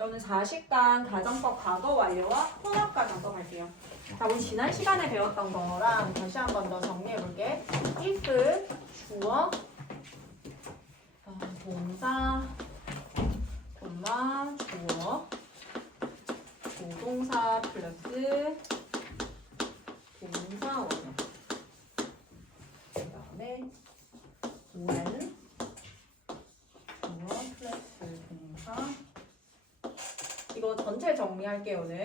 저는 4식단 가정법 과거 완료와 혼합과 작업할게요. 자, 우리 지난 시간에 배웠던 거랑 다시 한 번 더 정리해 볼게. if 주어 어, 동사 콤마 주어 조동사 플러스 동사 원형 그 다음에 when 주어 플러스 동사 이거 전체 정리할게요 오늘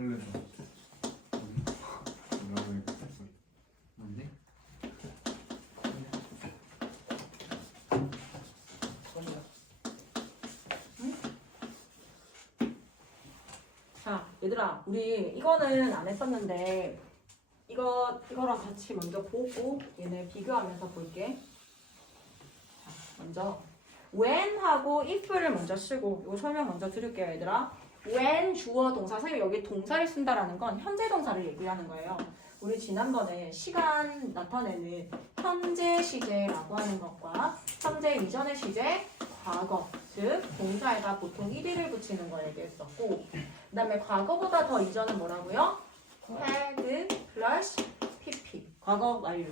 뭔데? 자 얘들아 우리 이거는 안 했었는데 이거 이거랑 같이 먼저 보고 얘네 비교하면서 볼게 자 먼저 when하고 if를 먼저 쓰고 이거 설명 먼저 드릴게요 얘들아 when 주어 동사 선생님 여기 동사를 쓴다라는 건 현재 동사를 얘기하는 거예요 우리 지난번에 시간 나타내는 현재 시제라고 하는 것과 현재 이전의 시제 과거 즉 동사에다 보통 1위를 붙이는 거 얘기했었고 그 다음에 과거보다 더 이전은 뭐라고요? had plus pp 과거 완료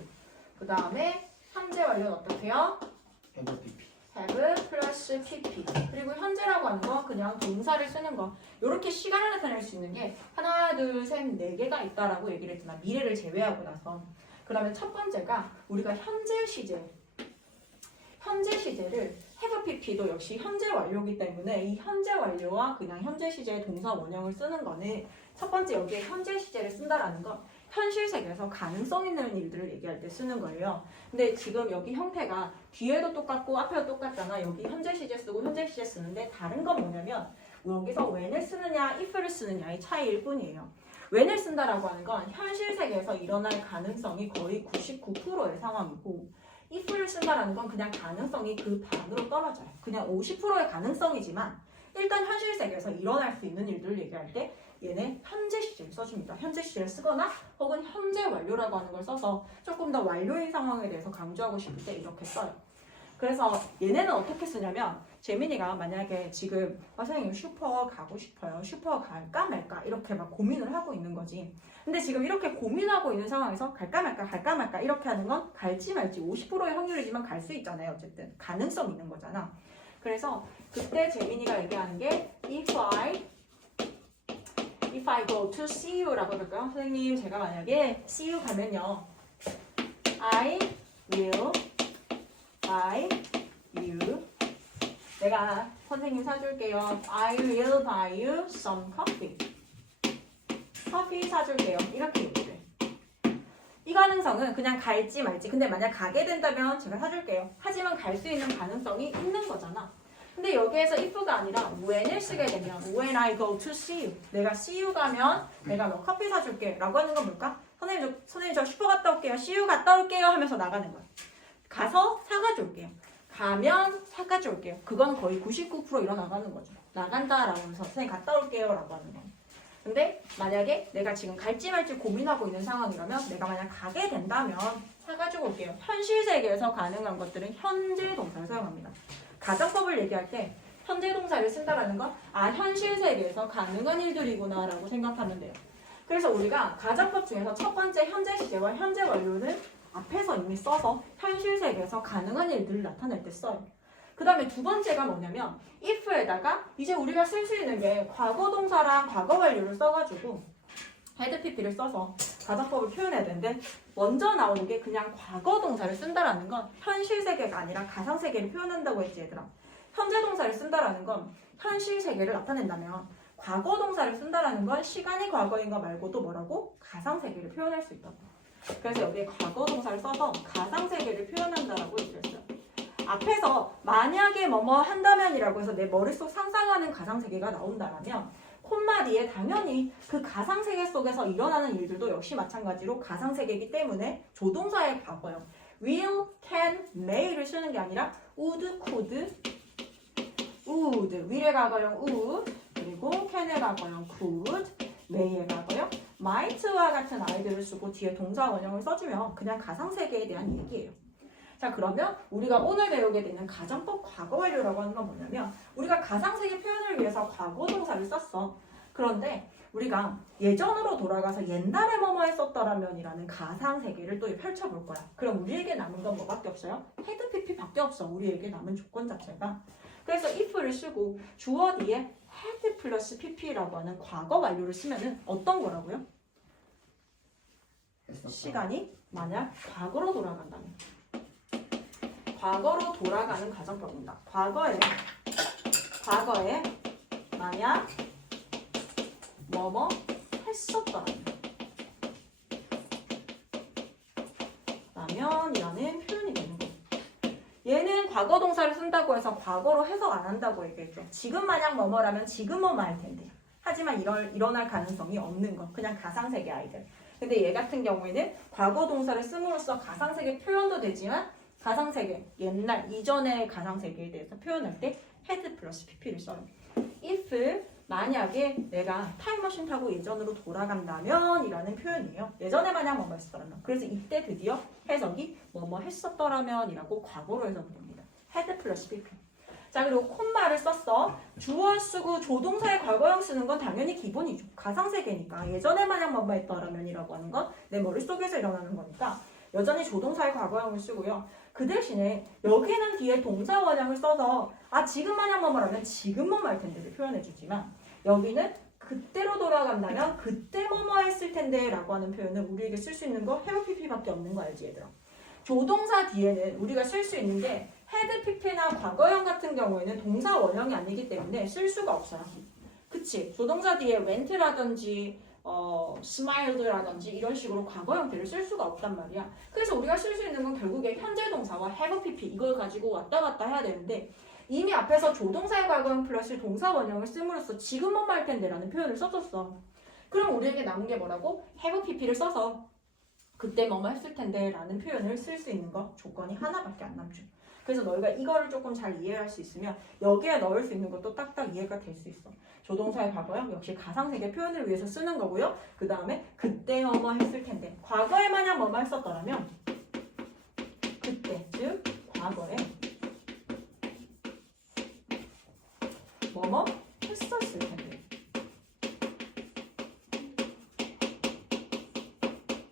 그 다음에 현재 완료는 어떻게요? 헤더피피 have 플러스 pp. 그리고 현재라고 하는 건 그냥 동사를 쓰는 거. 이렇게 시간을 나타낼 수 있는 게 하나 둘셋네 개가 있다라고 얘기를 했잖아. 미래를 제외하고 나서. 그 다음에 첫 번째가 우리가 현재 시제. 현재 시제를 have pp도 역시 현재 완료이기 때문에 이 현재 완료와 그냥 현재 시제의 동사 원형을 쓰는 거는 첫 번째 여기에 현재 시제를 쓴다라는 건 현실 세계에서 가능성 있는 일들을 얘기할 때 쓰는 거예요. 근데 지금 여기 형태가 뒤에도 똑같고 앞에도 똑같잖아. 여기 현재 시제 쓰고 현재 시제 쓰는데 다른 건 뭐냐면 여기서 when을 쓰느냐 if를 쓰느냐의 차이일 뿐이에요. when을 쓴다라고 하는 건 현실 세계에서 일어날 가능성이 거의 99%의 상황이고 if를 쓴다라는 건 그냥 가능성이 그 반으로 떨어져요. 그냥 50%의 가능성이지만 일단 현실 세계에서 일어날 수 있는 일들을 얘기할 때 얘네 현재 시제를 써줍니다. 현재 시제를 쓰거나 혹은 현재 완료라고 하는 걸 써서 조금 더 완료인 상황에 대해서 강조하고 싶을 때 이렇게 써요. 그래서 얘네는 어떻게 쓰냐면 재민이가 만약에 지금 아, 선생님 슈퍼 가고 싶어요. 슈퍼 갈까 말까 이렇게 막 고민을 하고 있는 거지. 근데 지금 이렇게 고민하고 있는 상황에서 갈까 말까 갈까 말까 이렇게 하는 건 갈지 말지 50%의 확률이지만 갈 수 있잖아요. 어쨌든 가능성 있는 거잖아. 그래서 그때 재민이가 얘기하는 게 if I if I go to see you라고 해볼까요? 선생님 제가 만약에 see you 가면요. I will buy you. 내가 선생님 사줄게요. I will buy you some coffee. 커피 사줄게요. 이렇게 얘기해 이 가능성은 그냥 갈지 말지. 근데 만약 가게 된다면 제가 사줄게요. 하지만 갈 수 있는 가능성이 있는 거잖아 근데 여기에서 if가 아니라 when을 쓰게 되면 when I go to see you 내가 see you 가면 내가 뭐 커피 사줄게 라고 하는 건 뭘까? 선생님 저, 선생님 저 슈퍼 갔다 올게요 see you 갔다 올게요 하면서 나가는 거야 가서 사가져 올게요. 가면 사가져 올게요. 그건 거의 99% 일어나가는 거죠. 나간다라고 하면서 선생님 갔다 올게요 라고 하는 거 근데 만약에 내가 지금 갈지 말지 고민하고 있는 상황이라면 내가 만약 가게 된다면 사가지고 올게요. 현실 세계에서 가능한 것들은 현재 동사를 사용합니다 가정법을 얘기할 때 현재 동사를 쓴다라는 건 아 현실 세계에서 가능한 일들이구나라고 생각하면 돼요. 그래서 우리가 가정법 중에서 첫 번째 현재 시제와 현재 완료는 앞에서 이미 써서 현실 세계에서 가능한 일들을 나타낼 때 써요. 그 다음에 두 번째가 뭐냐면 if에다가 이제 우리가 쓸 수 있는 게 과거 동사랑 과거 완료를 써가지고 헤드 PP를 써서 가정법을 표현해야 되는데 먼저 나오는 게 그냥 과거 동사를 쓴다라는 건 현실 세계가 아니라 가상 세계를 표현한다고 했지 얘들아. 현재 동사를 쓴다라는 건 현실 세계를 나타낸다면 과거 동사를 쓴다라는 건 시간이 과거인 거 말고도 뭐라고 가상 세계를 표현할 수 있다고. 그래서 여기에 과거 동사를 써서 가상 세계를 표현한다라고 얘기를 했어요. 앞에서 만약에 뭐뭐 한다면이라고 해서 내 머릿속 상상하는 가상 세계가 나온다라면 콤마 뒤에 당연히 그 가상세계 속에서 일어나는 일들도 역시 마찬가지로 가상세계이기 때문에 조동사의 과거형 will, can, may를 쓰는 게 아니라 would, could, would will의 과거형 would 그리고 can의 과거형 could may의 과거형 might와 같은 아이들을 쓰고 뒤에 동사 원형을 써주면 그냥 가상세계에 대한 얘기예요. 자 그러면 우리가 오늘 배우게 되는 가정법 과거 완료라고 하는 건 뭐냐면 우리가 가상세계 표현을 위해서 과거 동사를 썼어. 그런데 우리가 예전으로 돌아가서 옛날에 뭐뭐 했었더라면 이라는 가상세계를 또 펼쳐볼 거야. 그럼 우리에게 남은 건 뭐밖에 없어요? 헤드 PP밖에 없어. 우리에게 남은 조건 자체가. 그래서 if를 쓰고 주어 뒤에 had 플러스 pp라고 하는 과거 완료를 쓰면은 어떤 거라고요? 시간이 만약 과거로 돌아간다면 과거로 돌아가는 가정법입니다. 과거에 과거에 만약 뭐뭐 했었더라면 라면이라는 표현이 되는 거예요. 얘는 과거 동사를 쓴다고 해서 과거로 해석 안 한다고 얘기했죠. 지금 만약 뭐뭐라면 지금 뭐뭐 할 텐데. 하지만 이럴, 일어날 가능성이 없는 거. 그냥 가상세계 아이들. 근데 얘 같은 경우에는 과거 동사를 씀으로써 가상세계 표현도 되지만 가상세계, 옛날, 이전의 가상세계에 대해서 표현할 때 had 플러스 pp를 써요. if 만약에 내가 타임머신 타고 예전으로 돌아간다면 이라는 표현이에요. 예전에 만약 뭐뭐 했었더라면. 그래서 이때 드디어 해석이 뭐뭐 했었더라면 이라고 과거로 해석이 됩니다. had 플러스 pp. 자 그리고 콤마를 썼어. 주어 쓰고 조동사의 과거형 쓰는 건 당연히 기본이죠. 가상세계니까 예전에 만약 뭐뭐 했더라면 이라고 하는 건 내 머릿속에서 일어나는 거니까 여전히 조동사의 과거형을 쓰고요. 그 대신에 여기는 뒤에 동사 원형을 써서 아 지금 만약 뭐뭐라면 지금 뭐뭐 할 텐데를 표현해 주지만 여기는 그때로 돌아간다면 그때 뭐뭐 했을 텐데 라고 하는 표현을 우리에게 쓸 수 있는 거 have pp밖에 없는 거 알지 얘들아? 조동사 뒤에는 우리가 쓸 수 있는 게 had pp나 과거형 같은 경우에는 동사 원형이 아니기 때문에 쓸 수가 없어요. 그치? 조동사 뒤에 went라든지 어, smilед라든지 이런 식으로 과거 형태를 쓸 수가 없단 말이야. 그래서 우리가 쓸 수 있는 건 결국에 현재 동사와 have pp 이걸 가지고 왔다 갔다 해야 되는데 이미 앞에서 조동사의 과거형 플러스 동사 원형을 씀으로써 지금 뭐뭐 할 텐데라는 표현을 써줬어. 그럼 우리에게 남은 게 뭐라고? have pp를 써서 그때 뭐뭐 했을 텐데라는 표현을 쓸 수 있는 거 조건이 하나밖에 안 남죠. 그래서 너희가 이거를 조금 잘 이해할 수 있으면 여기에 넣을 수 있는 것도 딱딱 이해가 될 수 있어. 조동사의 과거형 역시 가상세계 표현을 위해서 쓰는 거고요. 그 다음에 그때 뭐뭐 했을 텐데 과거에 만약 뭐뭐 했었더라면 그때 즉 과거에 뭐뭐 했었을 텐데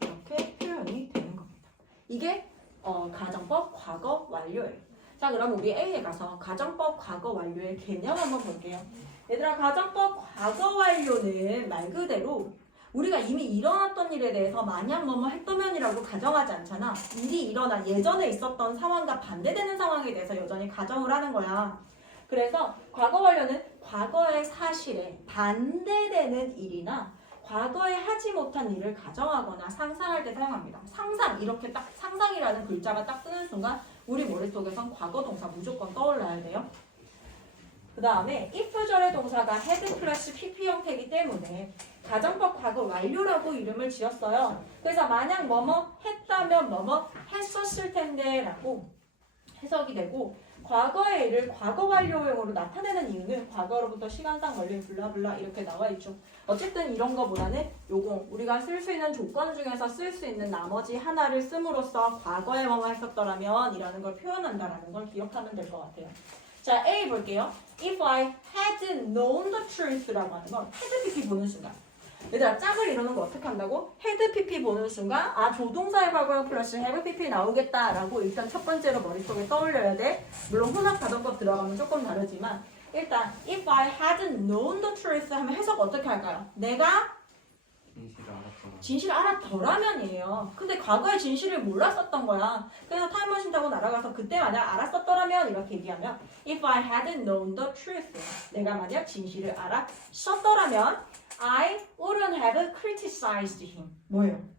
이렇게 표현이 되는 겁니다. 이게 어, 가정법 과거 완료예요. 자 그럼 우리 A에 가서 가정법 과거 완료의 개념 한번 볼게요. 얘들아 가정법 과거 완료는 말 그대로 우리가 이미 일어났던 일에 대해서 마냥 뭐뭐 했더면이라고 가정하지 않잖아. 일이 일어난 예전에 있었던 상황과 반대되는 상황에 대해서 여전히 가정을 하는 거야. 그래서 과거 완료는 과거의 사실에 반대되는 일이나 과거에 하지 못한 일을 가정하거나 상상할 때 사용합니다. 상상 이렇게 딱 상상이라는 글자가 딱 뜨는 순간 우리 머릿속에선 과거 동사 무조건 떠올라야 돼요. 그 다음에 if절의 동사가 had 플러스 pp 형태이기 때문에 가정법 과거 완료라고 이름을 지었어요. 그래서 만약 뭐뭐 했다면 뭐뭐 했었을 텐데 라고 해석이 되고 과거의 일을 과거 완료형으로 나타내는 이유는 과거로부터 시간상 걸린 블라블라 이렇게 나와 있죠. 어쨌든 이런 거보다는 요거 우리가 쓸 수 있는 조건 중에서 쓸 수 있는 나머지 하나를 씀으로써 과거에 뭐뭐 했었더라면 이라는 걸 표현한다라는 걸 기억하면 될 것 같아요. 자, A 볼게요. If I had known the truth라고 하는 건 had pp 보는 순간. 얘들아, 짝을 이루는 거 어떻게 한다고? had pp 보는 순간 아, 조동사의 과거형 플러스 have pp 나오겠다라고 일단 첫 번째로 머릿속에 떠올려야 돼. 물론 혼합 가정법 들어가면 조금 다르지만 일단 if I hadn't known the truth 하면 해석 어떻게 할까요? 내가 진실을 알았더라. 진실을 알았더라면이에요. 근데 과거에 진실을 몰랐었던 거야. 그래서 타임머신 타고 날아가서 그때 만약 알았었더라면 이렇게 얘기하면 If I hadn't known the truth 내가 만약 진실을 알았었더라면 I wouldn't have criticized him 뭐예요?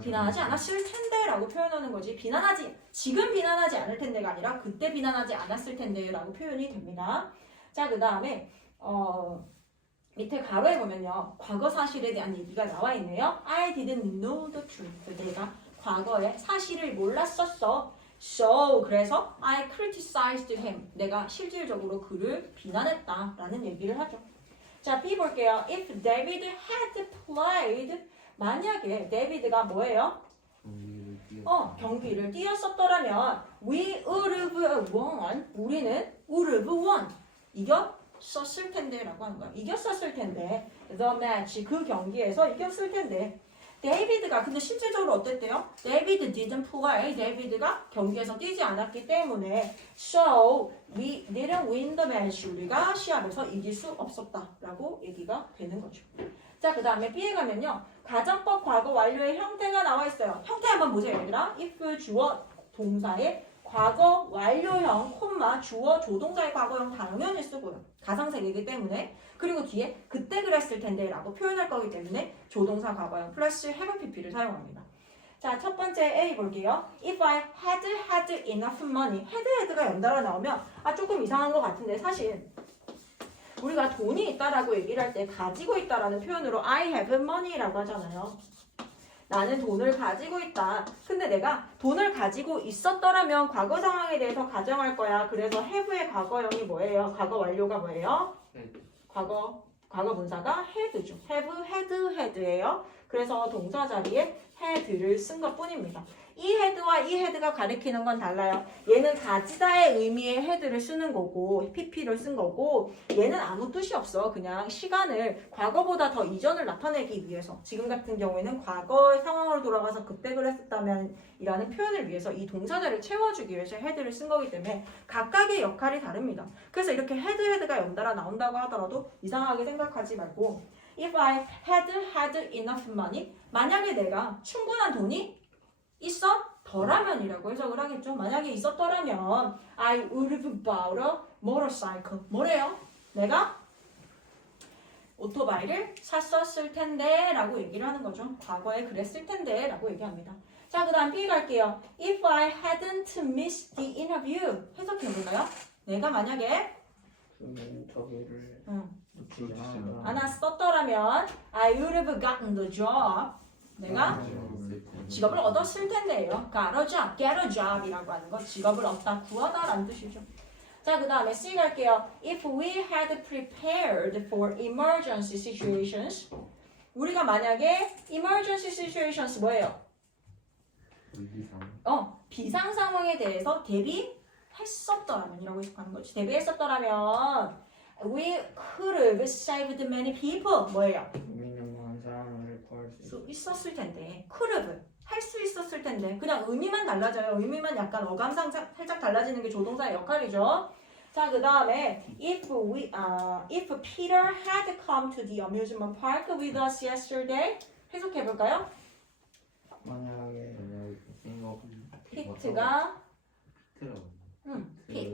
비난하지 않았을 텐데라고 표현하는 거지. 비난하지 지금 비난하지 않을 텐데가 아니라 그때 비난하지 않았을 텐데라고 표현이 됩니다. 자, 그 다음에 어 밑에 가로에 보면요. 과거 사실에 대한 얘기가 나와 있네요. I didn't know the truth. 내가 과거에 사실을 몰랐었어. So 그래서 I criticized him. 내가 실질적으로 그를 비난했다라는 얘기를 하죠. 자, B 볼게요. If David had played 만약에 데이비드가 뭐예요? 어, 경기를 뛰었었더라면 we would have won. 우리는 would have won. 이겼었을 텐데라고 하는 거야. 이겼었을 텐데. The match 그 경기에서 이겼을 텐데. 데이비드가 근데 실질적으로 어땠대요? 데이비드 didn't play. 데이비드가 경기에서 뛰지 않았기 때문에 so we didn't win the match. 우리가 시합에서 이길 수 없었다라고 얘기가 되는 거죠. 자, 그 다음에 B에 가면요. 가정법 과거 완료의 형태가 나와 있어요. 형태 한번 보세요, 얘들아. if 주어 동사의 과거 완료형, 콤마 주어 조동사의 과거형 당연히 쓰고요. 가상색이기 때문에. 그리고 뒤에 그랬을 텐데 라고 표현할 거기 때문에 조동사 과거형 플러스 have pp를 사용합니다. 자, 첫 번째 A 볼게요. If I had had enough money. had had가 연달아 나오면 아 조금 이상한 것 같은데 사실 우리가 돈이 있다라고 얘기를 할 때 가지고 있다라는 표현으로 I have money라고 하잖아요. 나는 돈을 가지고 있다. 근데 내가 돈을 가지고 있었더라면 과거 상황에 대해서 가정할 거야. 그래서 have의 과거형이 뭐예요? 과거 완료가 뭐예요? 과거 과거 분사가 had죠. have, had, had예요. 그래서 동사 자리에 had를 쓴 것뿐입니다. 이 had와 이 had가 가리키는 건 달라요. 얘는 가지다의 의미의 had를 쓰는 거고 pp를 쓴 거고 얘는 아무 뜻이 없어. 그냥 시간을 과거보다 더 이전을 나타내기 위해서 지금 같은 경우에는 과거의 상황으로 돌아가서 그때 그랬었다면 이라는 표현을 위해서 이 동사자를 채워주기 위해서 had를 쓴 거기 때문에 각각의 역할이 다릅니다. 그래서 이렇게 had, had가 연달아 나온다고 하더라도 이상하게 생각하지 말고 If I had had enough money 만약에 내가 충분한 돈이 있었더라면이라고 해석을 하겠죠. 만약에 있었더라면 I would have bought a motorcycle. 뭐래요? 내가 오토바이를 샀었을 텐데 라고 얘기를 하는 거죠. 과거에 그랬을 텐데 라고 얘기합니다. 자, 그 다음 B 갈게요. If I hadn't missed the interview. 해석해볼까요? 내가 만약에 그 저기를 응. 놓치지 안 왔었더라면 I would have gotten the job. 내가 직업을 얻었을 텐데요. got a job, get a job이라고 하는 건 직업을 얻다, 구하다라는 뜻이죠. 자, 그 다음에 C 갈게요. If we had prepared for emergency situations, 우리가 만약에 emergency situations 뭐예요? 어, 비상 상황에 대해서 대비했었더라면 이라고 해석하는 거지. 대비했었더라면 we could have saved many people. 뭐예요? 수수 있었을 텐데 could 할수 있었을 텐데 그냥 의미만 달라져요. 의미만 약간 어감상 사- 살짝 달라지는 게 조동사의 역할이죠. 자, 그 다음에 if we 아 if Peter had come to the amusement park with us yesterday 해석해 볼까요? 만약에 피트가 음, 피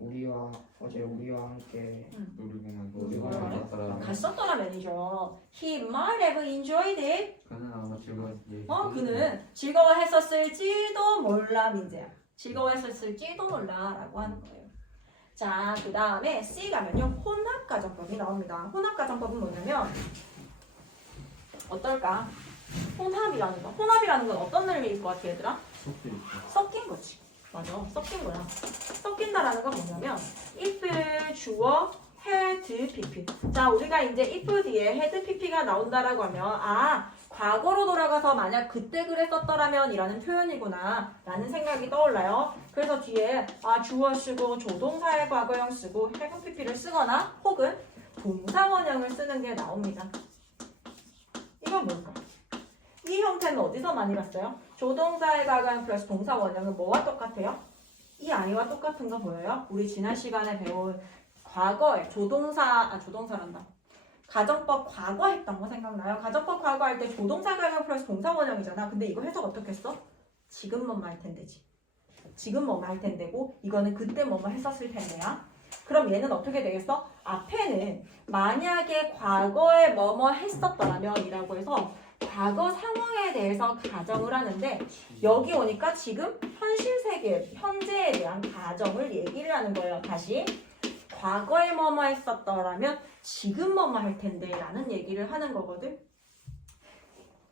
우리와 어제 우리와 함께 놀이공원 놀이공원 갔었더라면이죠. He might have enjoyed it. 그는 아마 즐거웠지 어, 그는 즐거워했었을지도 몰라 민재야. 즐거워했었을지도 몰라라고 하는 거예요. 자, 그 다음에 C 가면요 혼합가정법이 나옵니다. 혼합가정법은 뭐냐면 어떨까? 혼합이라는 거. 혼합이라는 건 어떤 의미일 것 같아, 얘들아? 섞인 거지. 맞아, 섞인 거야. 섞인다라는 건 뭐냐면 if 주어 had pp. 자, 우리가 이제 if 뒤에 had pp가 나온다라고 하면 아 과거로 돌아가서 만약 그때 그랬었더라면 이라는 표현이구나 라는 생각이 떠올라요. 그래서 뒤에 아 주어 쓰고 조동사의 과거형 쓰고 have pp를 쓰거나 혹은 동사 원형을 쓰는 게 나옵니다. 이건 뭘까? 이 형태는 어디서 많이 봤어요? 조동사의 과거형 플러스 동사 원형은 뭐와 똑같아요? 이 아이와 똑같은 거 보여요? 우리 지난 시간에 배운 과거에 조동사 아 조동사란다. 가정법 과거 했던 거 생각나요? 가정법 과거 할 때 조동사 과거 플러스 동사 원형이잖아. 근데 이거 해석 어떻게 했어? 지금 할 텐데지. 지금 할 텐데고 이거는 그때 뭐뭐 했었을 텐데야. 그럼 얘는 어떻게 되겠어? 앞에는 만약에 과거에 뭐뭐 했었더라면 이라고 해서 과거 상황에 대해서 가정을 하는데 여기 오니까 지금 현실 세계, 현재에 대한 가정을 얘기를 하는 거예요. 다시 과거에 뭐뭐 했었더라면 지금 뭐뭐 할 텐데 라는 얘기를 하는 거거든.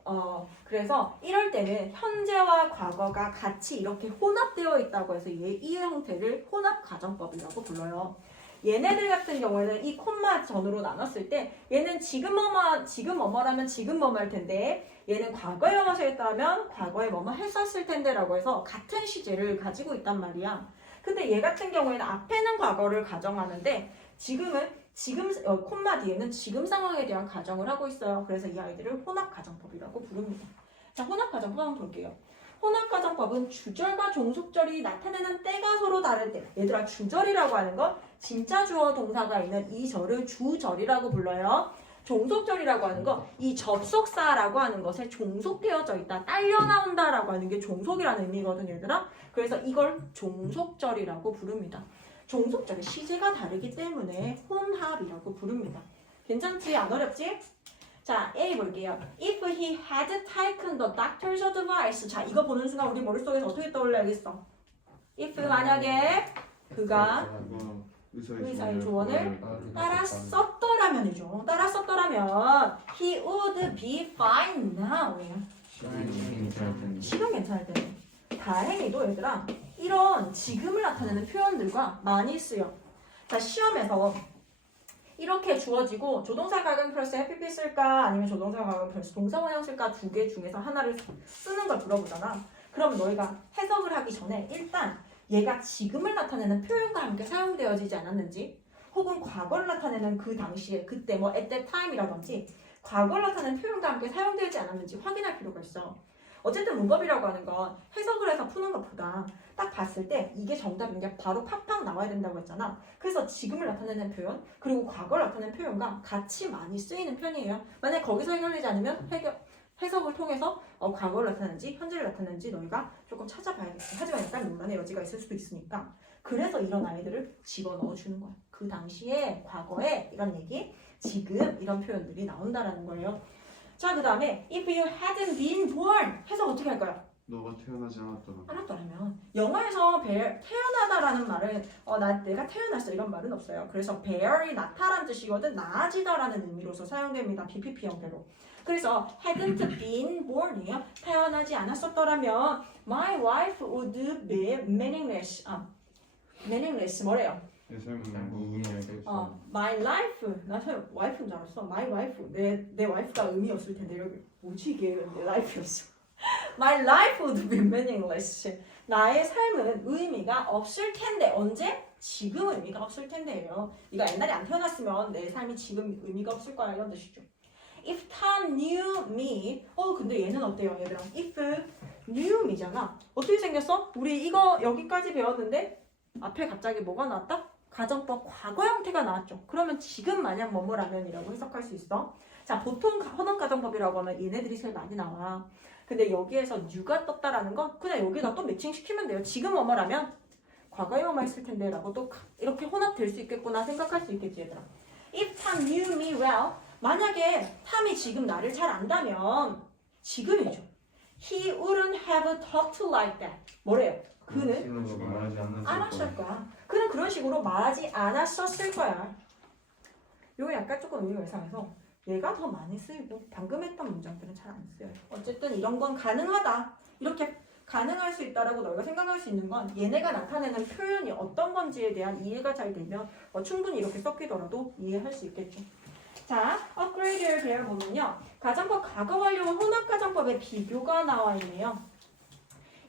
어, 그래서 이럴 때는 현재와 과거가 같이 이렇게 혼합되어 있다고 해서 얘, 이 형태를 혼합 가정법이라고 불러요. 얘네들 같은 경우에는 이 콤마 전으로 나눴을 때 얘는 지금 뭐뭐 지금 뭐뭐라면 지금 뭐뭐 할 텐데 얘는 과거에 뭐뭐 했다면 과거에 뭐뭐 했었을 텐데라고 해서 같은 시제를 가지고 있단 말이야. 근데 얘 같은 경우에는 앞에는 과거를 가정하는데 지금은 지금 어, 콤마 뒤에는 지금 상황에 대한 가정을 하고 있어요. 그래서 이 아이들을 혼합 가정법이라고 부릅니다. 자, 혼합 가정법 한번 볼게요. 혼합 가정법은 주절과 종속절이 나타내는 때가 서로 다를 때. 얘들아, 주절이라고 하는 건 진짜 주어 동사가 있는 이 절을 주절이라고 불러요. 종속절이라고 하는 거, 이 접속사라고 하는 것에 종속되어져 있다, 딸려 나온다라고 하는 게 종속이라는 의미거든, 얘들아. 그래서 이걸 종속절이라고 부릅니다. 종속절의 시제가 다르기 때문에 혼합이라고 부릅니다. 괜찮지? 안 어렵지? 자, A 볼게요. If he had taken the doctor's advice. 자, 이거 보는 순간 우리 머릿속에서 어떻게 떠올려야겠어? If 만약에 그가 의사의 조언을 따라 썼더라면이죠. 따라 썼더라면 he would be fine now. 시간 괜찮을 때는 다행히도 얘들아 이런 지금을 나타내는 표현들과 많이 쓰여. 자 시험에서 이렇게 주어지고 조동사 가금 플러스 해피피 쓸까 아니면 조동사 가금 플러스 동사 원형 쓸까 두 개 중에서 하나를 쓰는 걸 물어보잖아. 그러면 너희가 해석을 하기 전에 일단 얘가 지금을 나타내는 표현과 함께 사용되어지지 않았는지 혹은 과거를 나타내는 그 당시에 그때 뭐 at that time이라든지 과거를 나타내는 표현과 함께 사용되지 않았는지 확인할 필요가 있어. 어쨌든 문법이라고 하는 건 해석을 해서 푸는 것보다 딱 봤을 때 이게 정답인 게 바로 팍팍 나와야 된다고 했잖아. 그래서 지금을 나타내는 표현 그리고 과거를 나타내는 표현과 같이 많이 쓰이는 편이에요. 만약 거기서 해결되지 않으면 해결, 해석을 통해서 어, 과거를 나타내는지 현재를 나타내는지 너희가 조금 찾아봐야겠지. 하지만 약간 논란의 여지가 있을 수도 있으니까 그래서 이런 아이들을 집어넣어 주는 거야. 그 당시에 과거에 이런 얘기 지금 이런 표현들이 나온다라는 거예요. 자, 그 다음에 if you hadn't been born 해석 어떻게 할까요? 너가 태어나지 않았더라. 알았더라면 영어에서 bear, 태어나다라는 말은 어, 나 내가 태어났어 이런 말은 없어요. 그래서 bear이 나타란 뜻이거든 나아지다라는 의미로서 사용됩니다. BPP 형태로. 그래서 hadn't been born이에요. 태어나지 않았었더라면 my life would be meaningless. 아, meaningless 뭐래요? 내 삶은 무의미하게 어, my life. 나 와이프인 줄 알았어. my wife. 내, 내 와이프가 의미였을 텐데 여기 뭐지 이게 내 라이프였어. My life would be meaningless. 나의 삶은 의미가 없을 텐데 언제? 지금 의미가 없을 텐데요. 네가 옛날에 안 태어났으면 내 삶이 지금 의미가 없을 거야 이런 뜻이죠. If Tom knew me. 어 근데 얘는 어때요 얘들아? If knew me잖아. 어떻게 생겼어? 우리 이거 여기까지 배웠는데 앞에 갑자기 뭐가 나왔다? 가정법 과거 형태가 나왔죠. 그러면 지금 만약 뭐뭐라면이라고 해석할 수 있어. 자, 보통 가- 헌업 가정법이라고 하면 얘네들이 제일 많이 나와. 근데 여기에서 new가 떴다라는 건 그냥 여기다 또 매칭 시키면 돼요. 지금 뭐뭐라면 과거에 뭐뭐 했을 텐데 라고 또 이렇게 혼합될 수 있겠구나 생각할 수 있겠지 얘들아. If Tom knew me well, 만약에 탐이 지금 나를 잘 안다면 지금이죠. He wouldn't have talked like that. 뭐래요? 그는 알았을 거야. 그는 그런 식으로 말하지 않았었을 거야. 이거 약간 조금 의미가 이상해서 얘가 더 많이 쓰이고 방금 했던 문장들은 잘 안 쓰여요. 어쨌든 이런 건 가능하다. 이렇게 가능할 수 있다라고 너희가 생각할 수 있는 건 얘네가 나타내는 표현이 어떤 건지에 대한 이해가 잘 되면 어, 충분히 이렇게 섞이더라도 이해할 수 있겠죠. 자, 업그레이드를 배워보면요. 가정법 과거 완료와 혼합 가정법의 비교가 나와 있네요.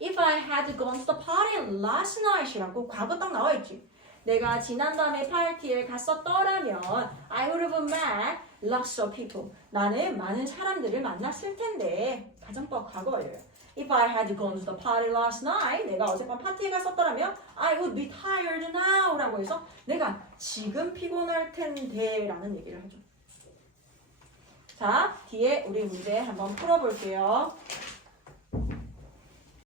If I had gone to the party last night이라고 과거 딱 나와 있지. 내가 지난밤에 파티에 갔었더라면 I would have met lots of people. 나는 많은 사람들을 만났을 텐데 가정법 과거 완료예요. If I had gone to the party last night, 내가 어젯밤 파티에 갔었더라면 I would be tired now 라고 해서 내가 지금 피곤할 텐데 라는 얘기를 하죠. 자, 뒤에 우리 문제 한번 풀어볼게요.